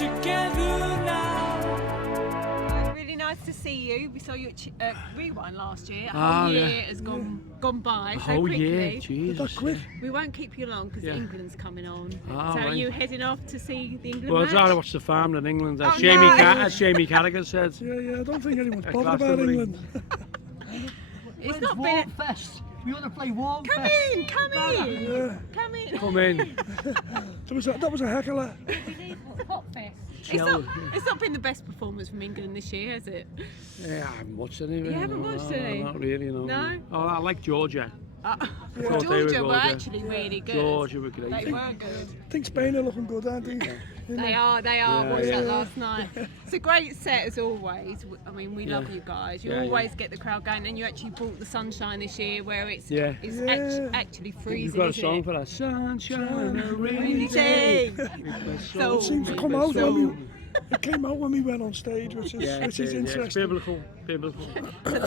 together now. Really nice to see you. We saw you at Rewind last year. A whole year has gone by so quickly. Year, Jesus. We won't keep you long because England's coming on. So right. are you heading off to see the England Well, match? I'd rather watch the farm than England, as Oh, Jamie Carragher said. Yeah, I don't think anyone's At bothered about Glastonbury. England. It's not been. Fest. We want to play Warm Come Fest. in, come in, Yeah. come in. Come in. That was a heckler. It's not been the best performance from England this year, has it? Yeah, I haven't watched any of it. You haven't watched any? Not really, no. No? Oh, I like Georgia. Georgia were actually really good. Georgia were great. They were good. I think Spain are looking good, aren't they? They are. Watched that last night. It's a great set as always. I mean, we love you guys. You always get the crowd going, and you actually brought the sunshine this year, where it's actually freezing. You've got a song for that. Sunshine on a rainy day. So It seems to come out it came out when we went on stage, which is interesting. It's biblical. So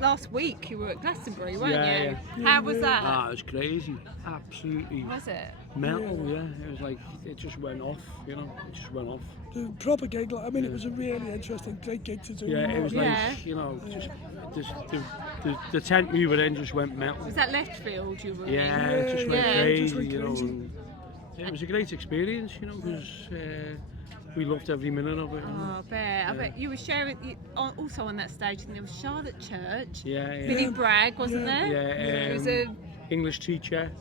last week you were at Glastonbury, weren't you? How was that? Ah, it was crazy. Absolutely. Was it? Mental, It was like, it just went off, It just went off. The proper gig, I mean, it was a really interesting, great gig to do. Yeah, it was like, just the tent we were in just went mental. Was that left field you were in? It just went crazy, crazy. It was a great experience, because we loved every minute of it. Oh, I bet you were sharing, also on that stage, and there was Charlotte Church, Yeah. Billy Bragg, wasn't there? Yeah, It was a English teacher,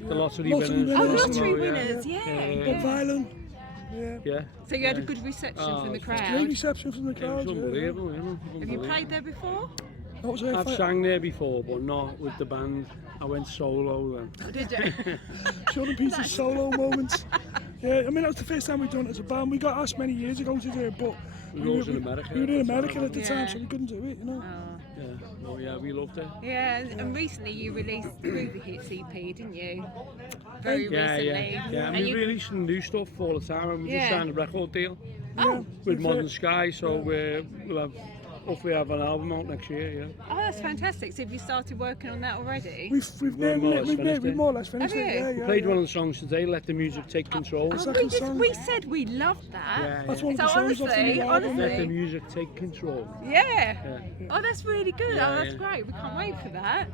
the lottery Lottery winners. winners. lottery winners, Bob Violent. Yeah. So you had a good reception from the crowd. Great reception from the It crowd. was unbelievable, Have you played there before? I've sang there before, but not with the band. I went solo then. Did you? Jordan Peter's solo moments. Yeah, I mean, that was the first time we'd done it as a band. We got asked many years ago to do it, but We were in America. We were in America at the time, so we couldn't do it, We loved it. Yeah, and recently you released Through the Hits EP, didn't you? Very recently. Yeah. And we release some new stuff all the time, and we just signed a record deal with Modern Sky, so we'll have. Hopefully have an album out next year, Oh, that's fantastic. So have you started working on that already? We've more or less finished it. We played one of the songs today, Let the Music Take Control. We said we loved that. That's one of the songs off the new album. Let the Music Take Control. Yeah. Oh, that's really good. That's great. We can't wait for that.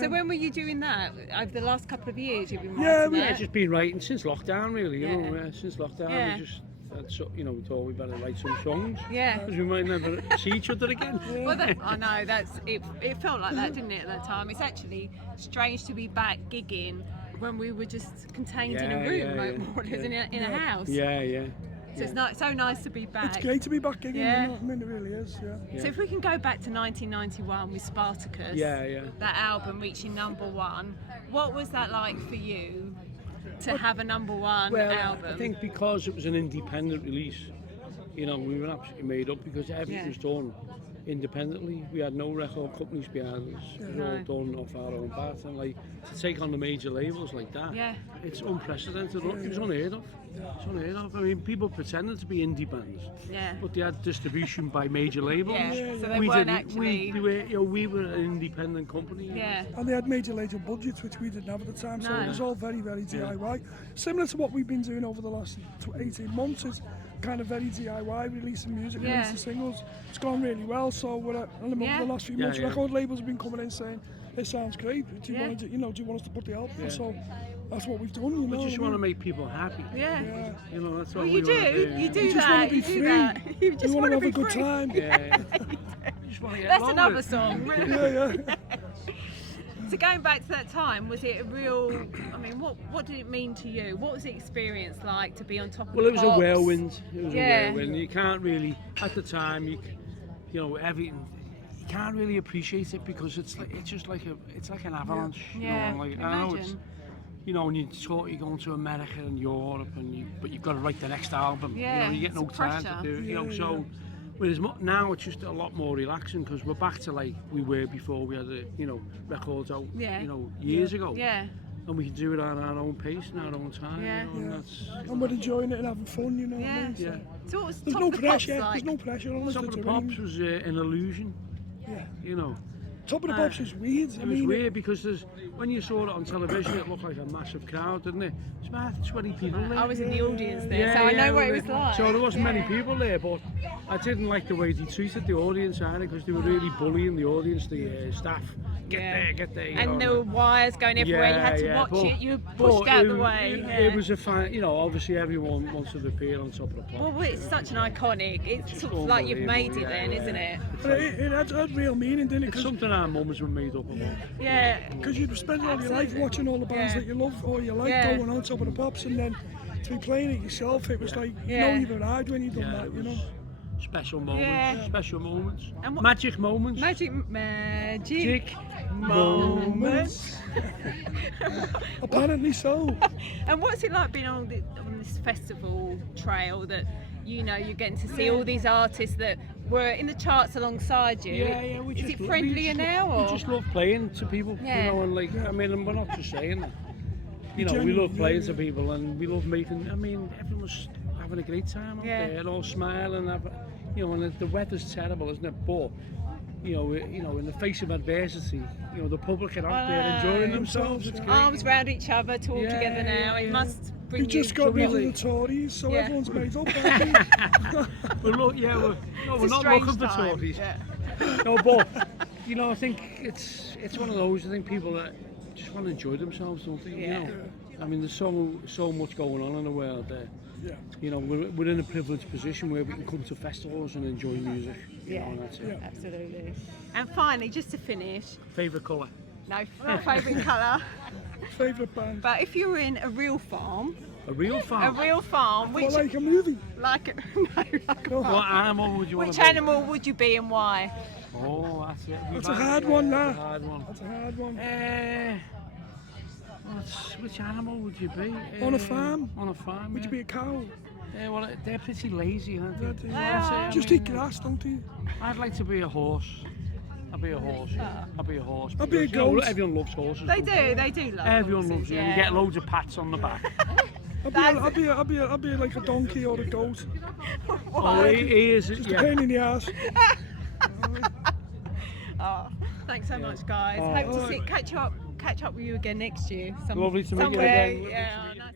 So when were you doing that? Over the last couple of years you've been writing that? I've just been writing since lockdown, really. Since lockdown, we just... we thought we better write some songs. Because we might never see each other again. Well, I know it felt like that, didn't it, at that time? It's actually strange to be back gigging when we were just contained in a room, more than in a house. So it's so nice to be back. It's great to be back gigging. I mean, it really is. So if we can go back to 1991 with Spartacus, that album reaching #1, what was that like for you? To have a #1 album? I think because it was an independent release, we were absolutely made up because everything was done independently. We had no record companies behind us. It was all done off our own bat, and to take on the major labels like that, it's unprecedented. It was unheard of. It's unheard of. I mean, people pretended to be indie bands, but they had distribution by major labels. So they weren't actually. We were an independent company. And they had major label budgets, which we didn't have at the time. So it was all very, very DIY. Similar to what we've been doing over the last 18 months. It's kind of very DIY, releasing music, releasing singles. It's gone really well. So we're over the last few months, record labels have been coming in saying, "It sounds great. Do you want to, do you want us to put the album?" So that's what we've done. We just want to make people happy. That's what we do. You do just that. want to be free. You just want to have be a good free. time. That's another song. Yeah. So going back to that time, was it a real? I mean, what did it mean to you? What was the experience like to be on top of the Well, it was pops? a whirlwind. It was a whirlwind. You can't really, at the time, everything. You can't really appreciate it because it's just like an avalanche. I know it's. When you talk, you're going to America and Europe, but you've got to write the next album. You get no time to do it. So. Whereas now it's just a lot more relaxing because we're back to like we were before we had records out years ago. And we can do it on our own pace and our own time. And we're enjoying it and having fun, what I mean? So what was There's Top no of the Pops pressure. like? There's no pressure on us. Top of the Pops was an illusion. Top of the Pops was weird. It was weird because when you saw it on television, it looked like a massive crowd, didn't it? It's about 20 people there. I was in the audience there, so I know what it was like. So there wasn't many people there, but I didn't like the way they treated the audience either, because they were really bullying the audience, the staff. Get there. And there were wires going everywhere. You had to watch it. You were pushed out the way. It was a fine, obviously everyone wants to appear on top of the pop. Well, it's such an iconic. It's sort of like you've made it then, isn't it? It had real meaning, didn't it? It's something our mums were made up about. Yeah. Because you'd spend all your life watching all the bands that you love or you like going on Top of the Pops, and then to be playing it yourself, it was like you've arrived when you done that, you know. Special moments, special moments, and magic moments. Magic moments. Apparently so. And what's it like being on this festival trail that you're getting to see all these artists that were in the charts alongside you? Is it friendlier now? Or? We just love playing to people, and we're not just saying that. We love playing to people, and we love making. Everyone's having a great time out there, all smiling. And the weather's terrible, isn't it? But in the face of adversity, the public are out there enjoying themselves. It's great. Arms round each other to all together now. It must bring you just got rid of the Tories, so everyone's made up. We're not looking for Tories. No, but I think it's one of those. I think people that just want to enjoy themselves, don't they? There's so much going on in the world there. We're in a privileged position where we can come to festivals and enjoy music. That's it. Absolutely. And finally, just to finish, favourite colour? No, not favourite colour. Favourite band? But if you were in a real farm. A real farm? A real farm. Which, like a movie? What animal would you want to be? Which animal would you be and why? Oh, that's it. That's a hard one, That's a hard one. That's a hard one. Which animal would you be? On a farm? On a farm, Would you be a cow? Well, they're pretty lazy, aren't they? Just eat grass, don't you? I'd like to be a horse. I'd be a horse. I'd be a horse. I'd be a goat. Everyone loves horses. They do love Everyone horses, loves you. You get loads of pats on the back. I'd be like a donkey or a goat. Oh, he is. Just a pain in the ass. Thanks so much, guys. Hope to catch up with you again next year. Lovely to meet you somewhere. again. Yeah.